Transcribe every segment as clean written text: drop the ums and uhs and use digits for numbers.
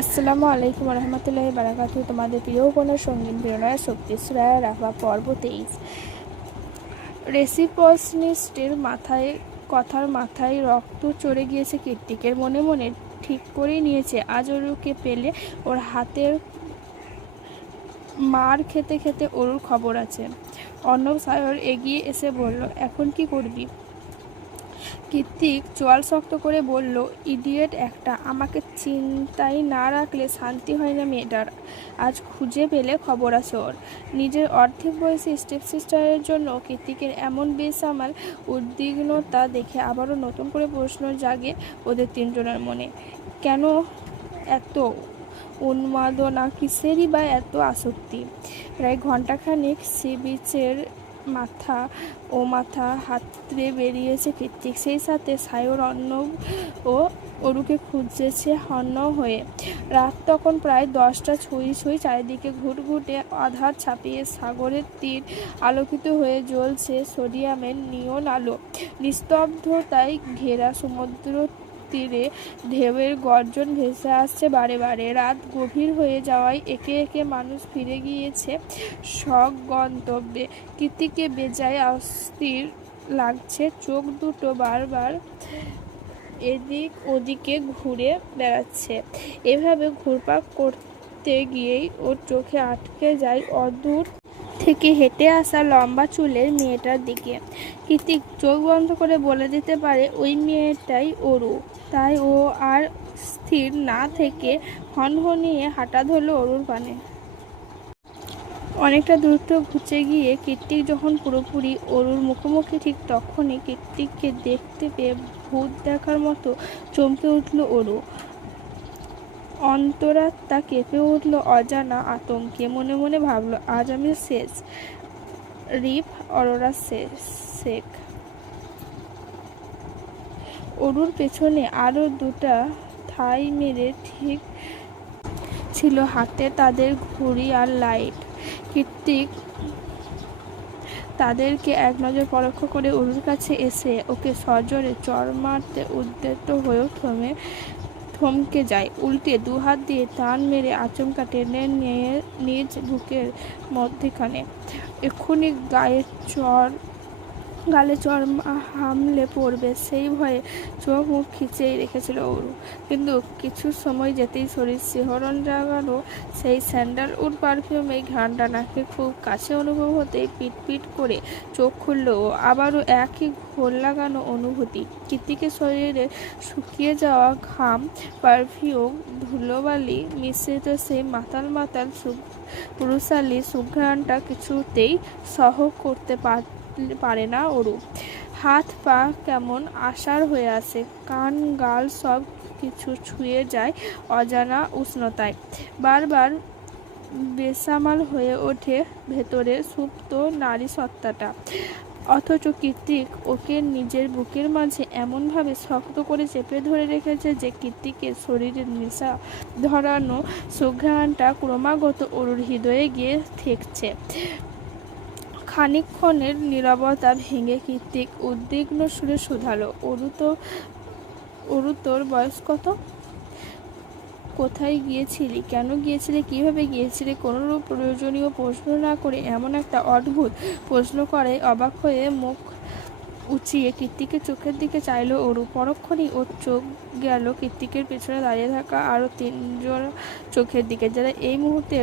আসসালামু আলাইকুম রহমতুল্লাহি বারাকাতুহু। তোমাদের প্রিয় উপন্যাস সঙ্গীন প্রেরণার শক্তি সুরায়া রাফা পর্ব 23। রেসিপশনিস্টের কথার মাথায় রক্ত চড়ে গিয়েছে কীর্তিকের। মনে মনে ঠিক করেই নিয়েছে আজ অরুকে পেলে ওর হাতের মার খেতে খেতে অরুর খবর আছে। অর্ণব সায়র এগিয়ে এসে বলল, এখন কি করবি? কীর্তিক চোয়াল শক্ত করে বলল, ইডিয়েট একটা, আমাকে চিন্তায় না রাখলে শান্তি হয় না মেয়েটার। আজ খুঁজে পেলে খবর আছে ওর। নিজের অর্ধেক বয়সী স্টেপসিস্টারের জন্য কীর্তিকের এমন বেসামাল উদ্বিগ্নতা দেখে আবারও নতুন করে প্রশ্ন জাগে ওদের তিনজনের মনে। কেন এত উন্মাদনা, কিসেরই বা এত আসক্তি? প্রায় ঘণ্টাখানেক সি বিচের মাথা হাতড়ে বেরিয়েছে কীর্তিক। সেই সাথে সায়র, অর্ণব ও অরুকে খুঁজেছে হন্য হয়ে। রাত তখন প্রায় 10টা ছুঁই ছুঁই। চারিদিকে ঘুটঘুটে আধার ছাপিয়ে সাগরের তীর আলোকিত হয়ে জ্বলছে সোডিয়ামের নিয়ন আলো। নিস্তব্ধতায় ঘেরা সমুদ্র তীরে ঢেউয়ের গর্জন ভেসে আসছে বারে বারে। রাত গভীর হয়ে যাওয়ায় একে একে মানুষ ফিরে গিয়েছে স্বগন্তব্যে। কীর্তিকে বেজায় অস্থির লাগছে। চোখ দুটো বারবার এদিক ওদিকে ঘুরে বেড়াচ্ছে। এভাবে ঘুরপাক করতে গিয়েই ওর চোখে আটকে যায় অদূর থেকে হেঁটে আসা লম্বা চুলের মেয়েটার দিকে। কীর্তিক চোখ বন্ধ করে বলে দিতে পারে ওই মেয়েটাই অরু। তাই ও আর স্থির না থেকে হনহনিয়ে হাঁটা ধরল অরুর পানে। অনেকটা দূরত্ব ঘুচে গিয়ে কীর্তিক যখন পুরোপুরি অরুর মুখোমুখি, ঠিক তখনই কীর্তিককে দেখতে পেয়ে ভূত দেখার মতো চমকে উঠল অরু। অন্তরাত্মা কেঁপে উঠল অজানা আতঙ্কে। মনে মনে ভাবল, আজ আমি শেষ। রিপ অরোরা শেখ। অরুর পেছনে আরও দুটা ঠাই মেরে ঠিক ছিল হাতে তাদের ঘড়ি আর লাইট। কীর্তিক তাদেরকে এক নজর পরোক্ষ করে অরুর কাছে এসে ওকে সজোরে চড় মারতে উদ্যত হয়েও থমকে যায়। উল্টে দুহাত দিয়ে টান মেরে আচমকা টেনে নিয়ে নিজ বুকের মধ্যখানে। এক্ষুনি গালে চড় হামলে পড়বে সেই ভয়ে চোখ মুখ খিচেই রেখেছিল অরু। কিন্তু কিছু সময় যেতেই শরীর শিহরণ জাগানো সেই স্যান্ডালউড পারফিউমের ঘ্রাণটা নাকে খুব কাছে অনুভব হতেই পিটপিট করে চোখ খুলল ও। আবারও একই ঘোর লাগানো অনুভূতি। কীর্তিকের শরীরে শুকিয়ে যাওয়া ঘাম, পারফিউম, ধুলোবালি মিশ্রিত সেই মাতাল মাতাল পুরুষালী সুঘ্রাণটা কিছুতেই সহ্য করতে পারে না অরু। হাত পা কেমন আষাঢ় হয়ে আসে, কান গাল সব কিছু ছুঁয়ে যায় অজানা উষ্ণতায়। বারবার বেসামাল হয়ে ওঠে ভেতরের সুপ্ত নারী সত্তাটা। অথচ কীর্তিক ওকে নিজের বুকের মাঝে এমনভাবে শক্ত করে চেপে ধরে রেখেছে যে কীর্তিকের শরীরের নেশা ধরানো সুঘ্রাণটা ক্রমাগত অরুর হৃদয়ে গিয়ে ঠেকছে। খানিকক্ষণের নীরবতা ভেঙে কীর্তিক উদ্বিগ্ন সুরে শুধালো, অরু তোর বয়স কত? কোথায় গিয়েছিলি? কেন গিয়েছিলি? কিভাবে গিয়েছিলি? কোনোরূপ প্রয়োজনীয় প্রশ্ন না করে এমন একটা অদ্ভুত প্রশ্ন করায় অবাক হয়ে মুখ উঁচিয়ে কীর্তিকের চোখের দিকে চাইল অরু। পরক্ষণেই ওর চোখ গেল কীর্তিকের পেছনে দাঁড়িয়ে থাকা আরও তিনজন চোখের দিকে, যারা এই মুহূর্তে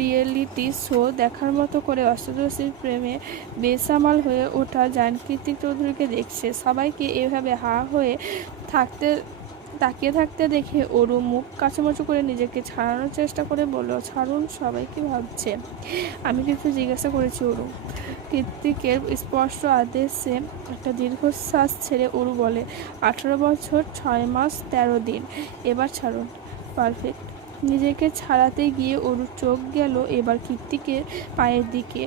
রিয়েলিটি শো দেখার মতো করে অষ্টাদশীর প্রেমে বেসামাল হয়ে ওঠা জানকীর্তিক চৌধুরীকে দেখছে। সবাইকে এভাবে হা হয়ে তাকিয়ে থাকতে দেখে অরু মুখ কাঁচামাচু করে নিজেকে ছাড়ানোর চেষ্টা করে বলল, ছাড়ুন, সবাই কি ভাবছে? আমি কিছু জিজ্ঞাসা করেছি অরু। কীর্তিকের স্পষ্ট আদেশে একটা দীর্ঘশ্বাস ছেড়ে অরু বলে, 18 বছর 6 মাস 13 দিন। এবার ছাড়ুন। পারফেক্ট। নিজেকে ছাড়াতে গিয়ে অরুর চোখ গেল এবার কীর্তিকের পায়ের দিকে।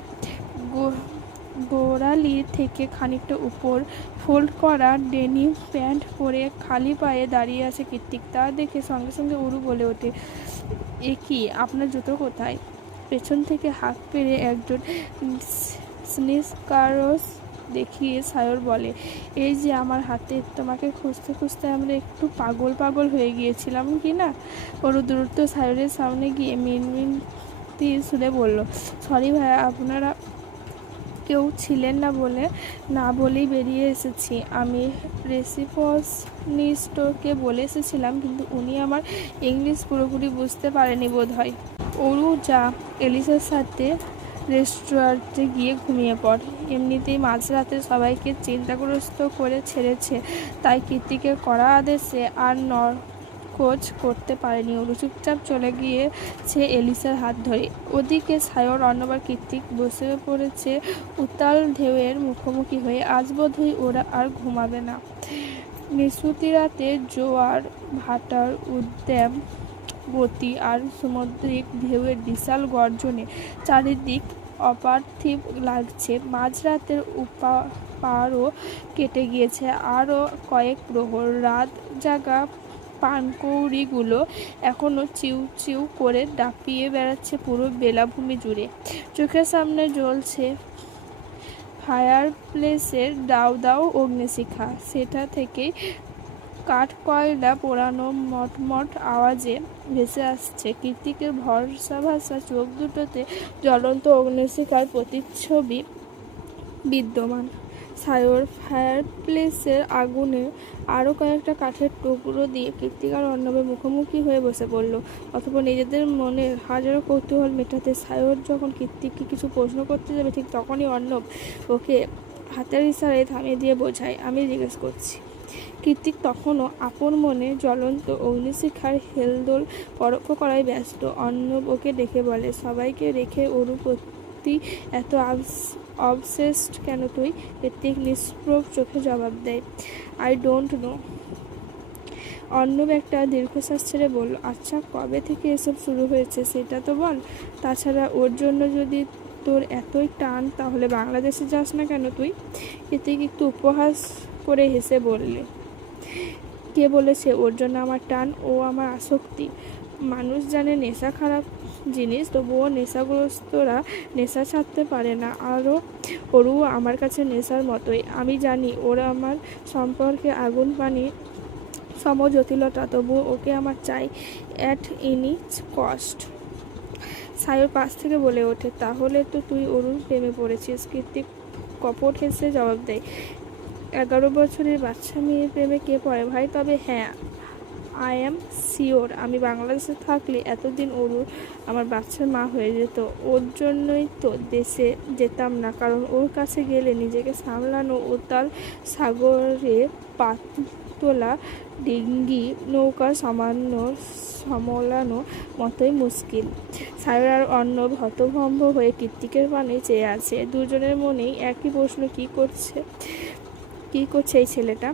গোড়ালি থেকে খানিকটা উপর ফোল্ড করা ডেনিম প্যান্ট পরে খালি পায়ে দাঁড়িয়ে আছে কীর্তিক। তা দেখে সঙ্গে সঙ্গে অরু বলে ওঠে, এ কি, আপনার জুতো কোথায়? পেছন থেকে হাঁক পেরে একজন স্নিকার্স দেখিয়ে সায়র বলে, এই যে আমার হাতে, তোমাকে খুঁজতে খুঁজতে আমরা একটু পাগল পাগল হয়ে গিয়েছিলাম কি না? ওরু দ্রুত সায়রের সামনে গিয়ে মিনমিনতি সুরে বলল, সরি ভাইয়া, আপনারা কেউ ছিলেন না বলেই বেরিয়ে এসেছি। আমি রিসিপশনিস্টকে বলে এসেছিলাম, কিন্তু উনি আমার ইংলিশ পুরোপুরি বুঝতে পারেনি বোধ হয়। ওরু, যা এলিসার সাথে রেস্টুরেন্টে গিয়ে ঘুমিয়ে পড়। এমনিতেই মাঝরাতে সবাইকে চিন্তাগ্রস্ত করে ছেড়েছে, তাই কীর্তিকে কড়া আদেশে আর খোঁজ করতে পারেনি। ওরু চুপচাপ চলে গিয়েছে এলিসার হাত ধরে। ওদিকে সায়র, অর্ণব আর কীর্তিক বসে পড়েছে উত্তাল ঢেউয়ের মুখোমুখি হয়ে। আজ বোধহয় ওরা আর ঘুমাবে না। নিশুতি রাতে জোয়ার ভাটার উদ্যম গতি আর সামুদ্রিক ঢেউয়ের বিশাল গর্জনে চারিদিক অপার্থিব লাগছে। মাঝরাতের পারও কেটে গিয়েছে আরও কয়েক প্রহর। রাত জাগা পানকৌড়িগুলো এখনো চিউ চিউ করে ডাপিয়ে বেড়াচ্ছে পুরো বেলাভূমি জুড়ে। চোখের সামনে জ্বলছে ফায়ার প্লেসের দাউ দাউ অগ্নিশিখা। সেটা থেকেই কাঠকয়লা পোড়ানো মটমট আওয়াজে ভেসে আসছে কীর্তিকের ভরসা ভাসা চোখ দুটোতে জ্বলন্ত অগ্নিশিখার প্রতিচ্ছবি বিদ্যমান। সায়র ফায়ার প্লেসের আগুনে আরও কয়েকটা কাঠের টুকরো দিয়ে কীর্তিক আর অর্ণবের মুখোমুখি হয়ে বসে পড়ল। অথবা নিজেদের মনের হাজারো কৌতূহল মেটাতে সায়র যখন কীর্তিককে কিছু প্রশ্ন করতে যাবে, ঠিক তখনই অর্ণব ওকে হাতের ইশারায় থামিয়ে দিয়ে বোঝায়, আমি জিজ্ঞেস করছি। কীর্তিক তখনও আপন মনে জ্বলন্ত অগ্নিশিখার হেলদোল পরোক্ষ করায় ব্যস্ত। অর্ণব ওকে ডেকে বলে, সবাইকে রেখে ওর প্রতি এত অবসেসড কেন তুই? কীর্তিক নিষ্প্রভ চোখে জবাব দেয়, আই ডোন্ট নো। অর্ণব একটা দীর্ঘশ্বাস ছেড়ে বলল, আচ্ছা, কবে থেকে এসব শুরু হয়েছে সেটা তো বল। তাছাড়া ওর জন্য যদি তোর এতই টান, তাহলে বাংলাদেশে যাস না কেন তুই? কীর্তিক একটু উপহাস করে হেসে বললে, কে বলেছে ওর জন্য আমার টান? ও আমার আসক্তি। মানুষ জানে নেশা খারাপ জিনিস, তবুও নেশাগ্রস্তরা নেশা ছাড়তে পারে না। আরও ওরও আমার কাছে নেশার মতোই। আমি জানি ওরা আমার সম্পর্কে আগুন পানি সম জটিলতা, তবুও ওকে আমার চাই, অ্যাট এনি কস্ট। সায়র পাশ থেকে বলে ওঠে, তাহলে তো তুই অরুর প্রেমে পড়েছিস। কীর্তিক কপট হেসে জবাব দেয়, 11 বছরের বাচ্চা মেয়ের প্রেমে কে পড়ে ভাই? তবে হ্যাঁ, আই অ্যাম শিওর আমি বাংলাদেশে থাকলে এতদিন ওরু আমার বাচ্চার মা হয়ে যেত। ওর জন্যই তো দেশে যেতাম না, কারণ ওর কাছে গেলে নিজেকে সামলানো উত্তাল সাগরে পাতলা ডিঙ্গি নৌকার সামান্য সামলানো মতোই মুশকিল। সায়র আর অর্ণব হতভম্ব হয়ে কীর্তিকের পানে চেয়ে আছে। দুজনের মনেই একই প্রশ্ন, কী করছে এই ছেলেটা?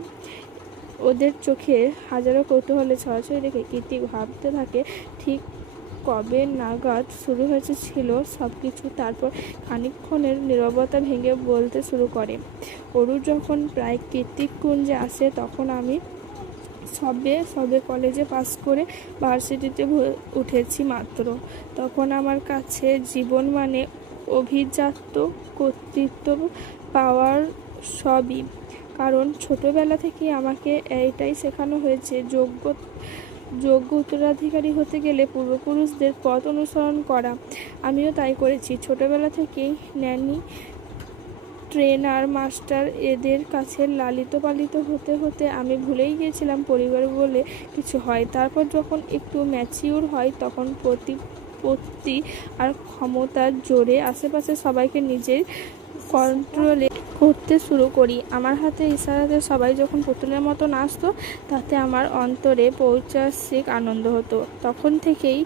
ওদের চোখে হাজারো কৌতূহলে ছড়াছড়ি রেখে কীর্তিক ভাবতে থাকে ঠিক কবে নাগাদ শুরু ছিল সব কিছু। তারপর খানিকক্ষণের নীরবতা ভেঙে বলতে শুরু করে, অরু যখন প্রায় কীর্তিকুঞ্জে আসে, তখন আমি সবে কলেজে পাস করে ভার্সিটিতে উঠেছি মাত্র। তখন আমার কাছে জীবন মানে অভিজাত্য, কর্তৃত্ব পাওয়ার সবই। কারণ ছোটবেলা থেকেই আমাকে এইটাই শেখানো হয়েছে, যোগ্য উত্তরাধিকারী হতে গেলে পূর্বপুরুষদের পথ অনুসরণ করা। আমিও তাই করেছি। ছোটবেলা থেকেই ন্যানি, ট্রেনার, মাস্টার এদের কাছে লালিত পালিত হতে হতে আমি ভুলেই গিয়েছিলাম পরিবার বলে কিছু হয়। তারপর যখন একটু ম্যাচিউর হয়, তখন প্রতিপত্তি আর ক্ষমতার জোরে আশেপাশে সবাইকে নিজের কন্ট্রোলে করতে শুরু করি। আমার হাতে ইশারাতে সবাই যখন পুতুলের মতো নাচতো, তাতে আমার অন্তরে পৈশাচিক আনন্দ হতো। তখন থেকেই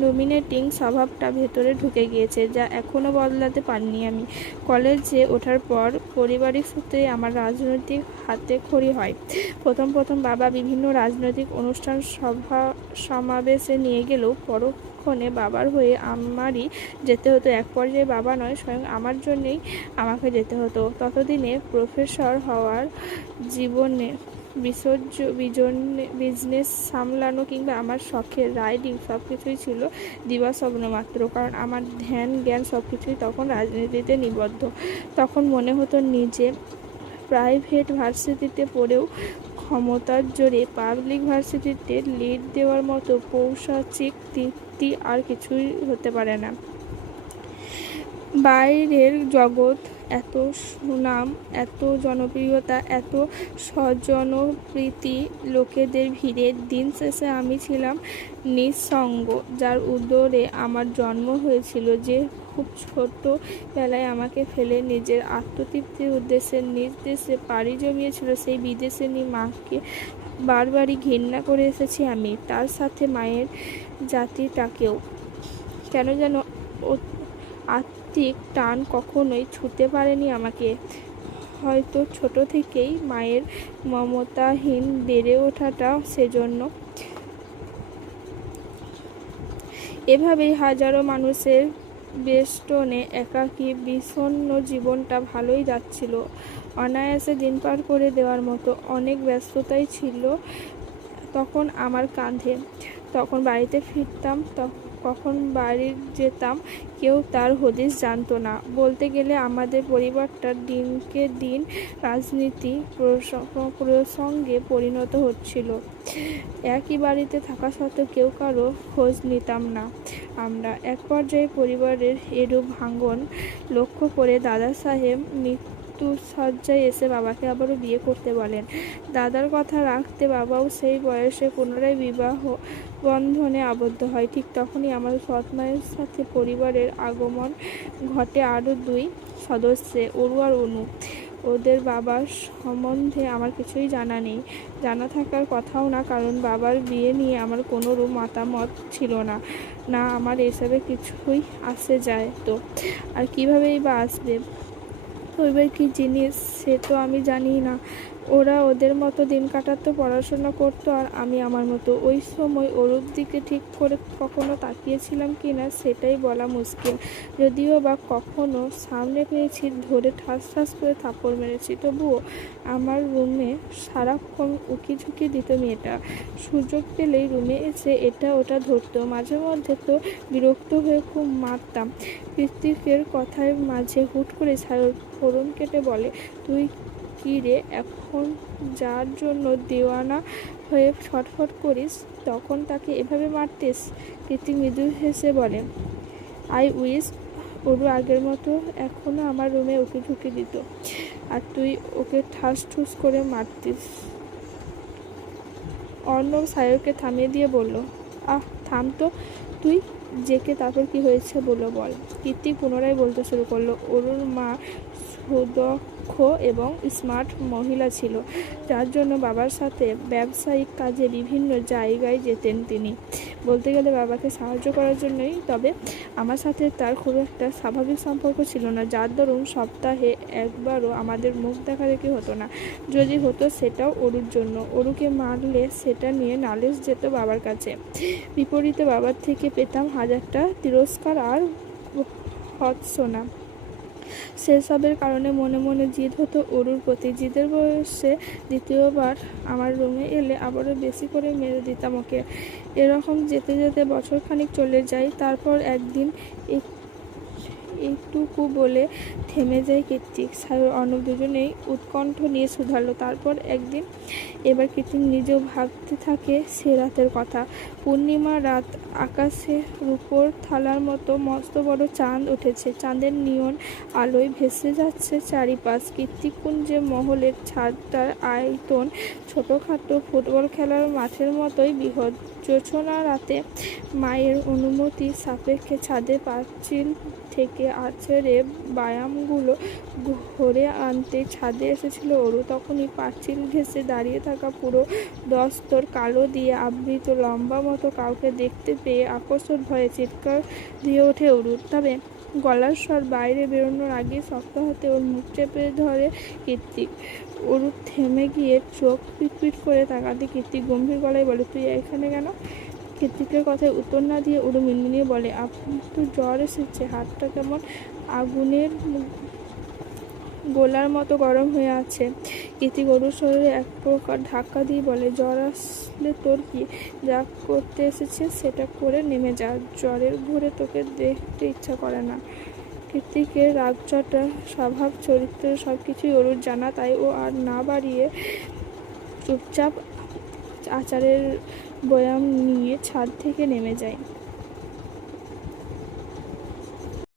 ডমিনেটিং স্বভাবটা ভেতরে ঢুকে গিয়েছে, যা এখনও বদলাতে পারিনি আমি। কলেজে ওঠার পর পারিবারিক সূত্রে আমার রাজনৈতিক হাতেখড়ি হয়। প্রথম বাবা বিভিন্ন রাজনৈতিক অনুষ্ঠান সমাবেশে নিয়ে গেলেও পরক্ষণে বাবার হয়ে আমারই যেতে হতো। এক পর্যায়ে বাবা নয়, স্বয়ং আমার জন্যেই আমাকে যেতে হতো। ততদিনে প্রফেসর হওয়ার জীবনে বিজনেস সামলানো কিংবা আমার শখের রাইডিং সব কিছুই ছিল দিবাস্বপ্ন মাত্র। কারণ আমার ধ্যান জ্ঞান সব কিছুই তখন রাজনীতিতে নিবদ্ধ। তখন মনে হতো নিজে প্রাইভেট ভার্সিটিতে পড়েও ক্ষমতার জোরে পাবলিক ভার্সিটিতে লিড দেওয়ার মতো পৈশাচিক তৃপ্তি আর কিছুই হতে পারে না। বাইরের জগৎ, এত সুনাম, এত জনপ্রিয়তা, এত স্বজনপ্রীতি, লোকেদের ভিড়ে দিন শেষে আমি ছিলাম নিঃসঙ্গ। যার উদরে আমার জন্ম হয়েছিল, যে খুব ছোটবেলায় আমাকে ফেলে নিজের আত্মতৃপ্তির উদ্দেশ্যে নিজ দেশে পাড়ি জমিয়েছিল, সেই বিদেশিনী মাকে বারবারই ঘৃণা করে এসেছি আমি, তার সাথে মায়ের জাতিটাকেও। কেন যেন আত্মিক টান কখনোই ছুঁতে পারেনি আমাকে। হয়তো ছোট থেকেই মায়ের মমতাহীন বেড়ে ওঠাটা সেজন্য। এভাবেই হাজারো মানুষের বেষ্টনে একাকী বিষণ্ণ জীবনটা ভালোই যাচ্ছিল। অনায়াসে দিন পার করে দেওয়ার মতো অনেক ব্যস্ততাই ছিল তখন আমার কাঁধে। তখন বাড়িতে ফিরতাম, কখন বাড়ি যেতাম কেউ তার হদিস জানতো না। বলতে গেলে আমাদের পরিবারটা দিনকে দিন রাজনীতি প্রসঙ্গে পরিণত হচ্ছিল। একই বাড়িতে থাকা সত্ত্বেও কেউ কারো খোঁজ নিতাম না আমরা। এক পর্যায়ে পরিবারের এরূপ ভাঙন লক্ষ্য করে দাদা সাহেব মৃত্যুশয্যায় এসে বাবাকে আবারও বিয়ে করতে বলেন। দাদার কথা রাখতে বাবাও সেই বয়সে পুনরায় বিবাহ বন্ধনে আবদ্ধ হয়। ঠিক তখনই আমার সৎ মায়ের সাথে পরিবারের আগমন ঘটে আরও 2 সদস্যে, অরু আর অনু। ওদের বাবার সম্বন্ধে আমার কিছুই জানা নেই, জানা থাকার কথাও না, কারণ বাবার বিয়ে নিয়ে আমার কোনোরূপ মতামত ছিল না। না আমার এসবে কিছুই আসে যায় তো, আর কীভাবেই বা আসবে। পরিবার কী জিনিস সে তো আমি জানি না। ওরা ওদের মতো দিন কাটাতো, পড়াশোনা করতো, আর আমি আমার মতো। ওই সময় ওরূপ দিকে ঠিক করে কখনো তাকিয়েছিলাম কি না সেটাই বলা মুশকিল। যদিও বা কখনো সামনে পেয়েছি, ধরে ঠাস ঠাস করে থাপ্পড় মেরেছি, তবুও আমার রুমে সারাক্ষণ উকিঝুঁকি দিত মেয়েটা। সুযোগ পেলেই রুমে এসে এটা ওটা ধরতো। মাঝে মধ্যে তো বিরক্ত হয়ে খুব মারতাম। কৃত্তিকের কথার মাঝে হুট করে ছাড় ফোড়ন কেটে বলে, তুই কি রে এখন যার জন্য দেওয়ানা হয়ে ছটফট করিস তখন তাকে এভাবে মারতিস? কৃতিক মৃদু হেসে বলে, আই উইশ ওরু আগের মতো এখনও আমার রুমে উকিঝুঁকি দিত, আর তুই ওকে ঠাস ঠুস করে মারতিস। অর্ণব সায়রকে থামিয়ে দিয়ে বলল, আহ থাম তো তুই, জেকে তারপর কি হয়েছে বলো বল। কৃতিক পুনরায় বলতে শুরু করলো, অরুর মা সুদক্ষ এবং স্মার্ট মহিলা ছিল, যার জন্য বাবার সাথে ব্যবসায়িক কাজে বিভিন্ন জায়গায় যেতেন তিনি। বলতে গেলে বাবাকে সাহায্য করার জন্যই। তবে আমার সাথে তার খুব একটা স্বাভাবিক সম্পর্ক ছিল না, যার দরুন সপ্তাহে একবারও আমাদের মুখ দেখাদেখি হতো না। যদি হতো সেটাও অরুর জন্য। অরুকে মারলে সেটা নিয়ে নালিশ যেত বাবার কাছে। বিপরীতে বাবার থেকে পেতাম হাজারটা তিরস্কার আর ভৎসনা। সেসবের কারণে মনে মনে জিদ হতো অরুর প্রতি। জিদের বয়সে দ্বিতীয়বার আমার রুমে এলে আবারও বেশি করে মেরে দিতাম ওকে। এরকম যেতে যেতে বছরখানিক চলে যায়। তারপর একদিন এইটুকু বলে থেমে যায় কৃত্তিক। সায়র অর্ণব দুজনেই উৎকণ্ঠ নিয়ে শুধালো, তারপর একদিন। এবার কৃত্তিক নিজেও ভাবতে থাকে সে রাতের কথা। পূর্ণিমা রাত, আকাশে রূপোর থালার মতো মস্ত বড় চাঁদ উঠেছে। চাঁদের নিয়ন আলোয় ভেসে যাচ্ছে চারিপাশ। কৃত্তিককুঞ্জে মহলের ছাদটার আয়তন ছোটোখাটো ফুটবল খেলার মাঠের মতোই বৃহৎ। জোছনা রাতে মায়ের অনুমতি সাপেক্ষে ছাদের পাঁচিল থেকে আছড়ে ব্যায়ামগুলো ঘরে আনতে ছাদে এসেছিল অরু। তখনই পাঁচিল ঘেঁষে দাঁড়িয়ে থাকা পুরো দস্তুর কালো দিয়ে আবৃত লম্বা মতো কাউকে দেখতে পেয়ে আকস্মাৎ ভয়ে চিৎকার দিয়ে ওঠে অরু। তবে গলার স্বর বাইরে বেরোনোর আগেই শক্ত হাতে ওর মুখ চেপে ধরে কৃত্তিক। অরু থেমে গিয়ে চোখ পিটপিট করে তাকাতে কৃত্তিক গম্ভীর গলায় বলে, তুই এখানে কেন? কৃত্তিকের কথায় উত্তর না দিয়ে অরু মিনমিনিয়ে বলে, আপনার তো জ্বর এসেছে, হাতটা কেমন আগুনের গোলার মতো গরম হয়ে আছে। ইতি গরুর শরীরে এক প্রকার ধাক্কা দিয়ে বলে, জ্বর আসলে তোর কি? যা করতে এসেছিস সেটা করে নেমে যা। জ্বরের ঘুরে তোকে দেখতে ইচ্ছা করে না। কৃতিকের রাগচটা স্বভাব চরিত্র সবকিছুই অরুর জানা, তাই ও আর না বাড়িয়ে চুপচাপ আচারের বয়াম নিয়ে ছাদ থেকে নেমে যায়।